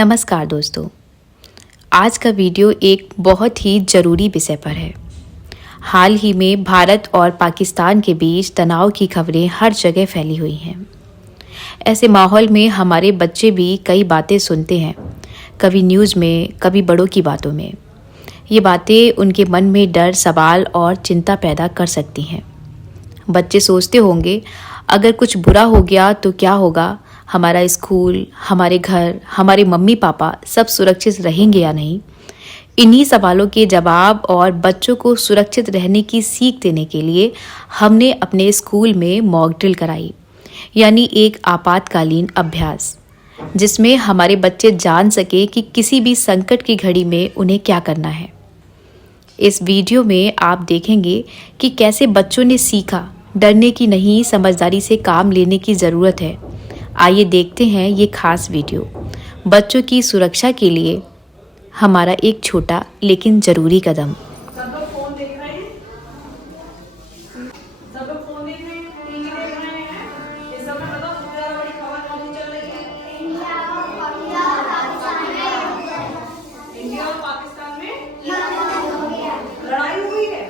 नमस्कार दोस्तों, आज का वीडियो एक बहुत ही ज़रूरी विषय पर है। हाल ही में भारत और पाकिस्तान के बीच तनाव की खबरें हर जगह फैली हुई हैं। ऐसे माहौल में हमारे बच्चे भी कई बातें सुनते हैं, कभी न्यूज़ में, कभी बड़ों की बातों में। ये बातें उनके मन में डर, सवाल और चिंता पैदा कर सकती हैं। बच्चे सोचते होंगे, अगर कुछ बुरा हो गया तो क्या होगा? हमारा स्कूल, हमारे घर, हमारे मम्मी पापा सब सुरक्षित रहेंगे या नहीं? इन्हीं सवालों के जवाब और बच्चों को सुरक्षित रहने की सीख देने के लिए हमने अपने स्कूल में मॉक ड्रिल कराई, यानी एक आपातकालीन अभ्यास, जिसमें हमारे बच्चे जान सके कि किसी भी संकट की घड़ी में उन्हें क्या करना है। इस वीडियो में आप देखेंगे कि कैसे बच्चों ने सीखा, डरने की नहीं, समझदारी से काम लेने की ज़रूरत है। आइए देखते हैं ये खास वीडियो। बच्चों की सुरक्षा के लिए हमारा एक छोटा लेकिन ज़रूरी कदम। सब लोग फोन देख रहे हैं, सब लोग फोन देख रहे हैं, टीवी देख रहे हैं। इस समय बताओ सबसे ज्यादा बड़ी खबर कौन सी चल रही है? इंडिया और पाकिस्तान में लड़ाई हुई है?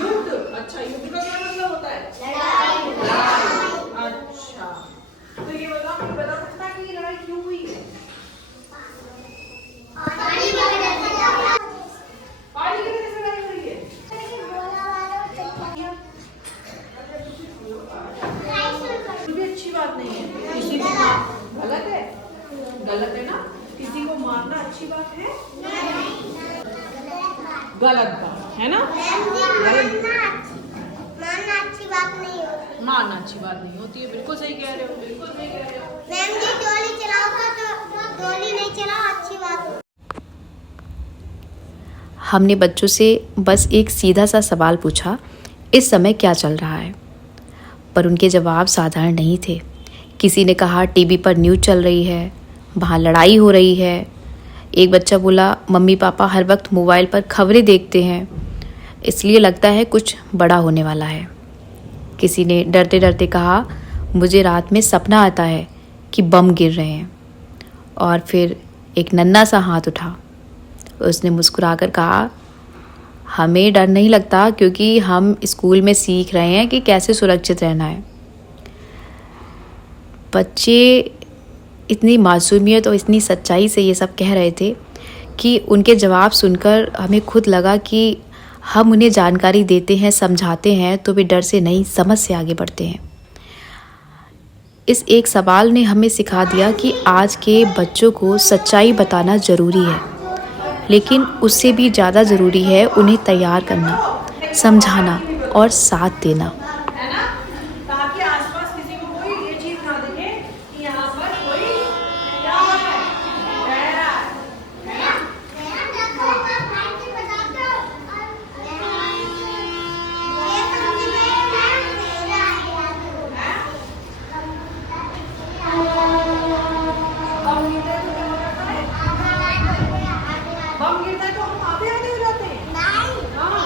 युद्ध? अच्छा, युद्ध का क्या मतलब होता है? लड़ाई। अच्छा, तो ये बताओ, मुझे बता सकता है कि ये लड़ाई क्यों हुई है? पानी की वजह से लड़ाई हुई है? ये भी अच्छी बात नहीं है। किसी को गलत है, गलत है ना? किसी को मारना अच्छी बात है? गलत बात है ना? मारना अच्छी बात नहीं होती है। बिल्कुल सही कह रहे हो, बिल्कुल सही कह रहे हो। मैम जी, गोली चलाओ तो गोली नहीं चलाओ, अच्छी बात है। हमने बच्चों से बस एक सीधा सा सवाल पूछा, इस समय क्या चल रहा है? पर उनके जवाब साधारण नहीं थे। किसी ने कहा टीवी पर न्यूज़ चल रही है, वहाँ लड़ाई हो रही है। एक बच्चा बोला मम्मी पापा हर वक्त मोबाइल पर खबरें देखते हैं, इसलिए लगता है कुछ बड़ा होने वाला है। किसी ने डरते डरते कहा मुझे रात में सपना आता है कि बम गिर रहे हैं। और फिर एक नन्हा सा हाथ उठा, उसने मुस्कुराकर कहा हमें डर नहीं लगता क्योंकि हम स्कूल में सीख रहे हैं कि कैसे सुरक्षित रहना है। बच्चे इतनी मासूमियत और इतनी सच्चाई से ये सब कह रहे थे कि उनके जवाब सुनकर हमें खुद लगा कि हम उन्हें जानकारी देते हैं, समझाते हैं तो वे डर से नहीं, समझ से आगे बढ़ते हैं। इस एक सवाल ने हमें सिखा दिया कि आज के बच्चों को सच्चाई बताना ज़रूरी है, लेकिन उससे भी ज़्यादा ज़रूरी है उन्हें तैयार करना, समझाना और साथ देना। है ना? ताकि आसपास किसी को कोई ये चीज ना दिखे कि यहाँ पर कोई क्या है, रह रहा है। बम गिरता है तो हम आधे आधे हो जाते हैं। हाँ,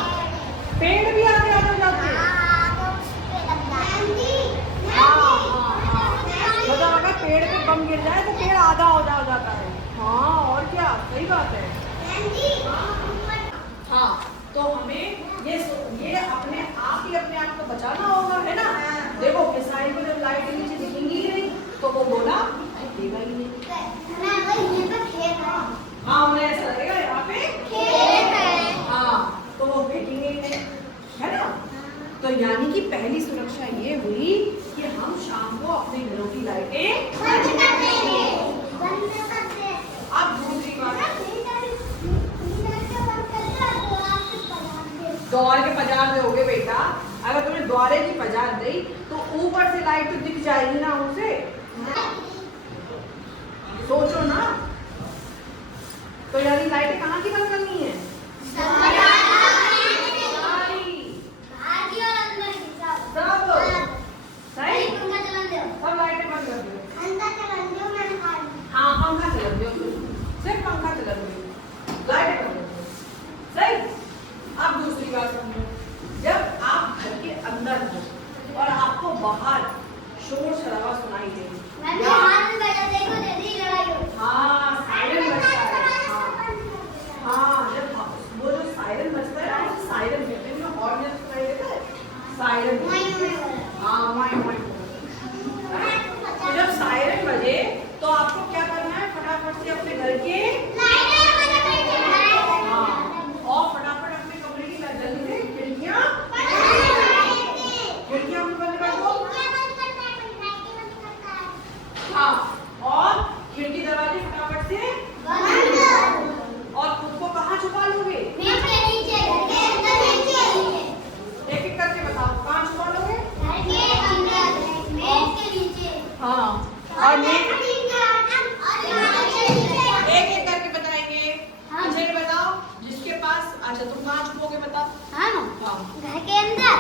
पेड़ भी आधे आधे हो जाते हैं। मतलब अगर पेड़ पे बम गिर जाए तो पेड़ आधा हो जाता है। हाँ, और क्या, सही बात है। हाँ, तो हमें ये अपने आप को बचाना होगा, है ना? देखो किसाई को जब लाइट के नीचे दिखेंगी ही नहीं तो वो बोला देगा ही नहीं। हाँ, उन्हें ऐसा लगेगा यहाँ पे खेत है। हाँ, तो वो फेंकेंगे ही नहीं, है ना? तो यानी कि पहली सुरक्षा ये हुई कि हम शाम को अपने घरों की लाइटें बंद कर देंगे। अब दूसरी बात, द्वार के पजार दोगे बेटा। अगर तुम्हें द्वारे की पजार दी तो ऊपर से लाइट तो दिख जाएगी ना उसे। सोचो ना, तो यानी लाइटें कहाँ की बंद करनी है? सब लाइटें बंद कर दो। हाँ, पंखा चला दो, सिर्फ पंखा चला दो, लाइटें बंद कर दो। सही। अब दूसरी बात समझो, जब आप घर के अंदर हो और आपको बाहर शोर शराबा सुनाई दे, हाँ सायरन बजता है। हाँ जब वो जो सायरन बजता है ना उसे सायरन कहते हैं। जो हॉर्न जब सुनाई देता है सायरन। हाँ माई माई। तो जब सायरन बजे तो आपको क्या करना है, फटाफट से अपने घर के हाँ और फटाफट अपने कमरे की जल्दी से खिड़कियाँ बंद कर दो। हाँ और खिड़की दरवाजे फटाफट से और खुद को कहाँ छुपा लोगे? एक एक करके बताओ कहाँ छुपा लोगे? हाँ और एक एक करके बताएंगे। अच्छा ये बताओ जिसके पास, अच्छा तुम कहाँ छुपोगे बताओ? घर के अंदर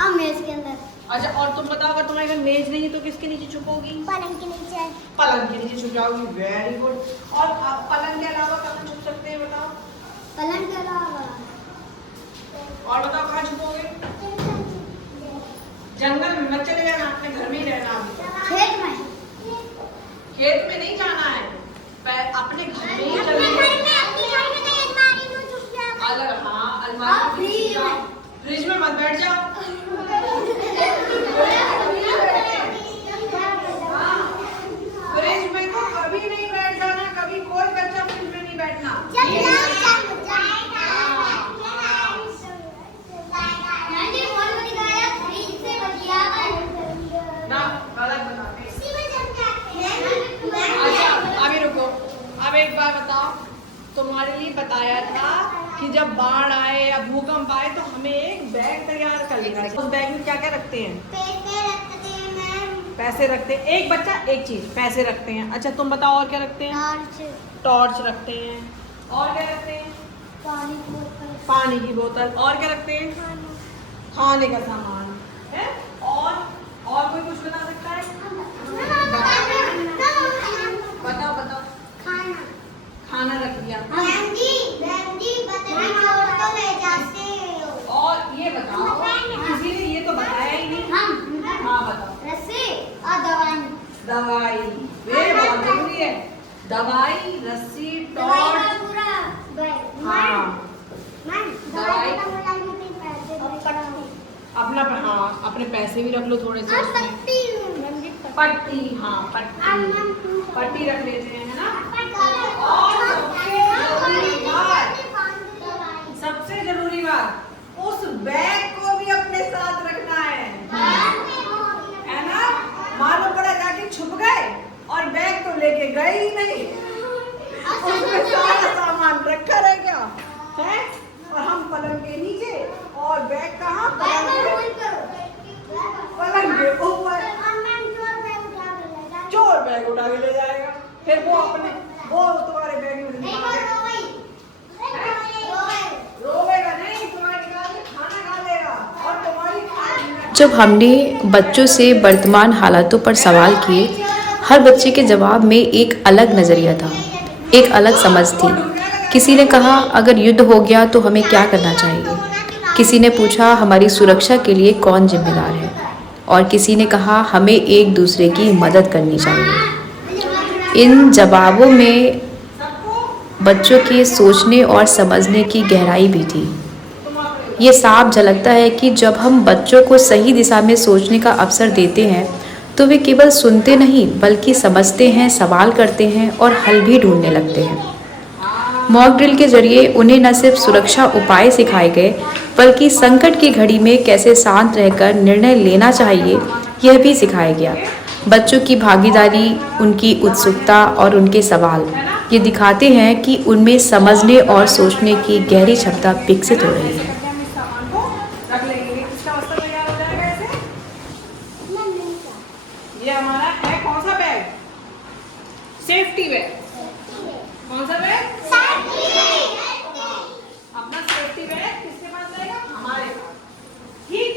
और मेज के अंदर। अच्छा और तुम बताओ अगर तुम्हारे घर मेज नहीं तो किसके नीचे छुपोगी? पलंग के नीचे। पलंग के नीचे छुप जाओगी। Very good. और पलंग के अलावा कहाँ छुप सकते हैं बताओ? पलंग के अलावा और बताओ कहाँ छुपोगे? जंगल में मत चले जाना, अपने घर में ही रहना। खेत में। खेत में नहीं जाना है, अपने घर में ही अपने घर में अलमारी में छुप जाओ। अलग हाँ अलमारी में। फ्रिज में मत बैठ जाओ। फ्रिज में तो कभी नहीं बैठ जाना, कभी कोई बच्चा फ्रिज में नहीं बैठना। ना गलत बताते। अच्छा अभी रुको, अब एक बार बताओ, तुम्हारे लिए बताया था कि जब बाढ़ आए या भूकंप आए तो हमें एक बैग तैयार कर लेना चाहिए। उस बैग में क्या क्या रखते हैं? पैसे रखते हैं। एक बच्चा एक चीज, पैसे रखते हैं। अच्छा तुम बताओ और क्या रखते हैं? टॉर्च रखते हैं। और क्या रखते हैं? पानी की बोतल। और क्या रखते हैं? खाने का सामान है। और कोई कुछ बता सकता है? बताओ बताओ। खाना रख दिया। और ये बताओ किसी ने ये तो बताया ही नहीं। हाँ बताओ। रस्सी और दवाई। दवाई ये बहुत जरूरी है। दवाई, रस्सी, टॉर्च। हाँ दवाई। अपने पैसे भी रख लो थोड़े से उसमें। पट्टी। हाँ पट्टी रख लेते हैं है ना। और सबसे जरूरी बात उस बैग को भी अपने साथ रखना है ना। मालूम पड़ा जाके छुप गए और बैग तो लेके गए ही नहीं, उसमें सारा सामान रखा रह गया है। और हम पलंग के नीचे और बैग कहाँ? पलंग के ऊपर। चोर बैग उठा के ले जाएगा, फिर वो तुम्हारे बैग में रोएगा नहीं, तुम्हारे निकाल के खाना खा लेगा और तुम्हारी। जब हमने बच्चों से वर्तमान हालातों पर सवाल किए, हर बच्चे के जवाब में एक अलग नज़रिया था, एक अलग समझ थी। किसी ने कहा अगर युद्ध हो गया तो हमें क्या करना चाहिए। किसी ने पूछा हमारी सुरक्षा के लिए कौन जिम्मेदार है, और किसी ने कहा हमें एक दूसरे की मदद करनी चाहिए। इन जवाबों में बच्चों के सोचने और समझने की गहराई भी थी। ये साफ झलकता है कि जब हम बच्चों को सही दिशा में सोचने का अवसर देते हैं तो वे केवल सुनते नहीं बल्कि समझते हैं, सवाल करते हैं और हल भी ढूंढने लगते हैं। मॉक ड्रिल के जरिए उन्हें न सिर्फ सुरक्षा उपाय सिखाए गए बल्कि संकट की घड़ी में कैसे शांत रहकर निर्णय लेना चाहिए यह भी सिखाया गया। बच्चों की भागीदारी, उनकी उत्सुकता और उनके सवाल ये दिखाते हैं कि उनमें समझने और सोचने की गहरी क्षमता विकसित हो रही है। ये हमारा है कौन सा बैग? Safety bag. कौन सा बैग? अपना सेफ्टी बैग किसके पास रहेगा? हमारे पास। ठीक,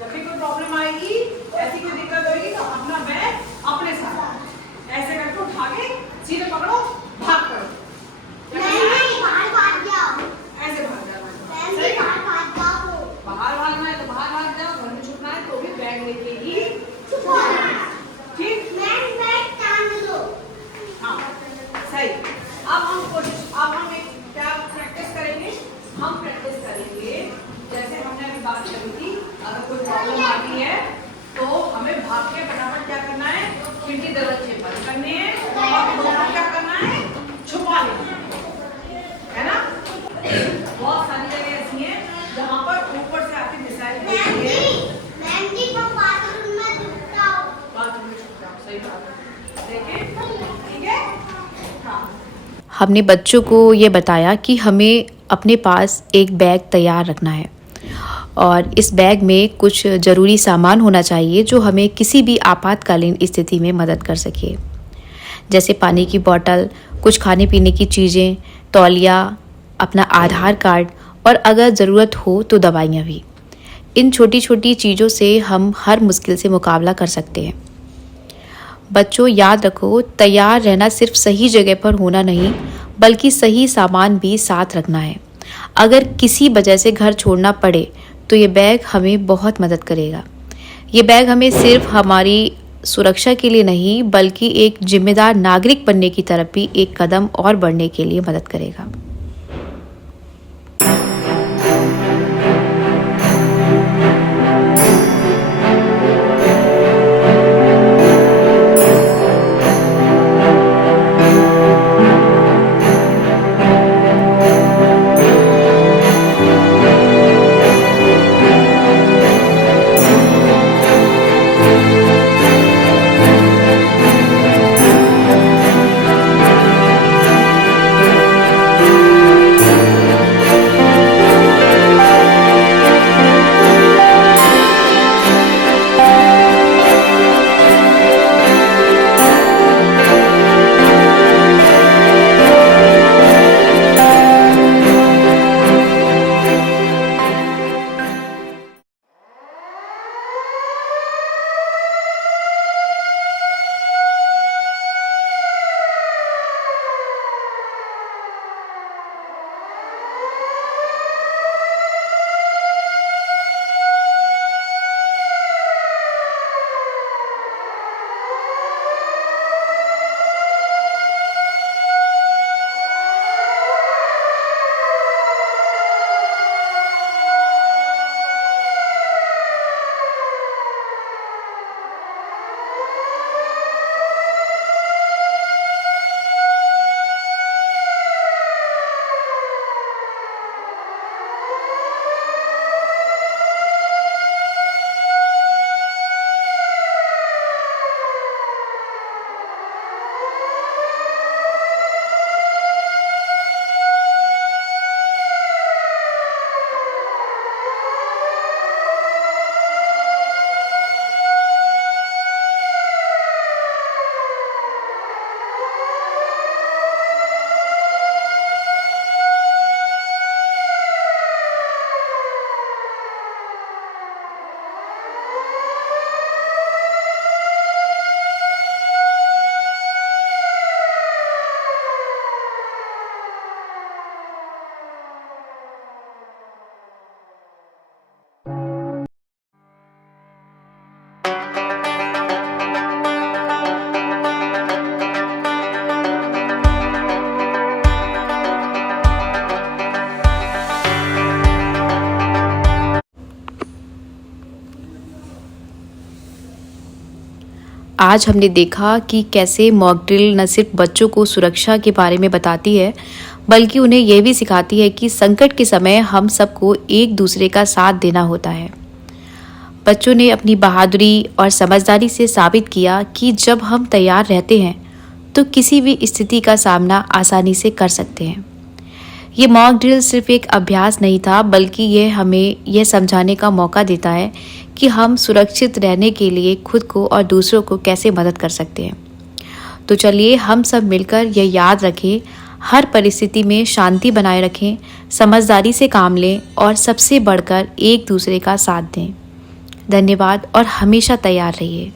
जब भी कोई प्रॉब्लम आएगी, ऐसी कोई दिक्कत होगी तो अपना बैग अपने साथ ऐसे करके उठा के सीधे पकड़ो, भाग करो। बाहर भाग जाओ। ऐसे भाग जाओ। बाहर भागना है तो बाहर भाग जाओ, घर में छुपना है तो भी बैग लेके ही। ठीक, बैग टांग दो। हाँ मैम जी को बाथरूम में छुपता हो। बाथरूम में छुप जाओ, सही बात है। देखें, ठीक है? हाँ। हमने बच्चों को ये बताया कि हमें अपने पास एक बैग तैयार रखना है और इस बैग में कुछ ज़रूरी सामान होना चाहिए जो हमें किसी भी आपातकालीन स्थिति में मदद कर सके, जैसे पानी की बोतल, कुछ खाने पीने की चीज़ें, तौलिया, अपना आधार कार्ड और अगर ज़रूरत हो तो दवाइयाँ भी। इन छोटी छोटी चीज़ों से हम हर मुश्किल से मुकाबला कर सकते हैं। बच्चों, याद रखो, तैयार रहना सिर्फ सही जगह पर होना नहीं बल्कि सही सामान भी साथ रखना है। अगर किसी वजह से घर छोड़ना पड़े तो ये बैग हमें बहुत मदद करेगा। ये बैग हमें सिर्फ हमारी सुरक्षा के लिए नहीं बल्कि एक जिम्मेदार नागरिक बनने की तरफ भी एक कदम और बढ़ने के लिए मदद करेगा। आज हमने देखा कि कैसे मॉक ड्रिल न सिर्फ बच्चों को सुरक्षा के बारे में बताती है बल्कि उन्हें यह भी सिखाती है कि संकट के समय हम सबको एक दूसरे का साथ देना होता है। बच्चों ने अपनी बहादुरी और समझदारी से साबित किया कि जब हम तैयार रहते हैं तो किसी भी स्थिति का सामना आसानी से कर सकते हैं। ये मॉक ड्रिल सिर्फ एक अभ्यास नहीं था बल्कि यह हमें यह समझाने का मौका देता है कि हम सुरक्षित रहने के लिए खुद को और दूसरों को कैसे मदद कर सकते हैं। तो चलिए हम सब मिलकर यह याद रखें, हर परिस्थिति में शांति बनाए रखें, समझदारी से काम लें और सबसे बढ़कर एक दूसरे का साथ दें। धन्यवाद और हमेशा तैयार रहिए।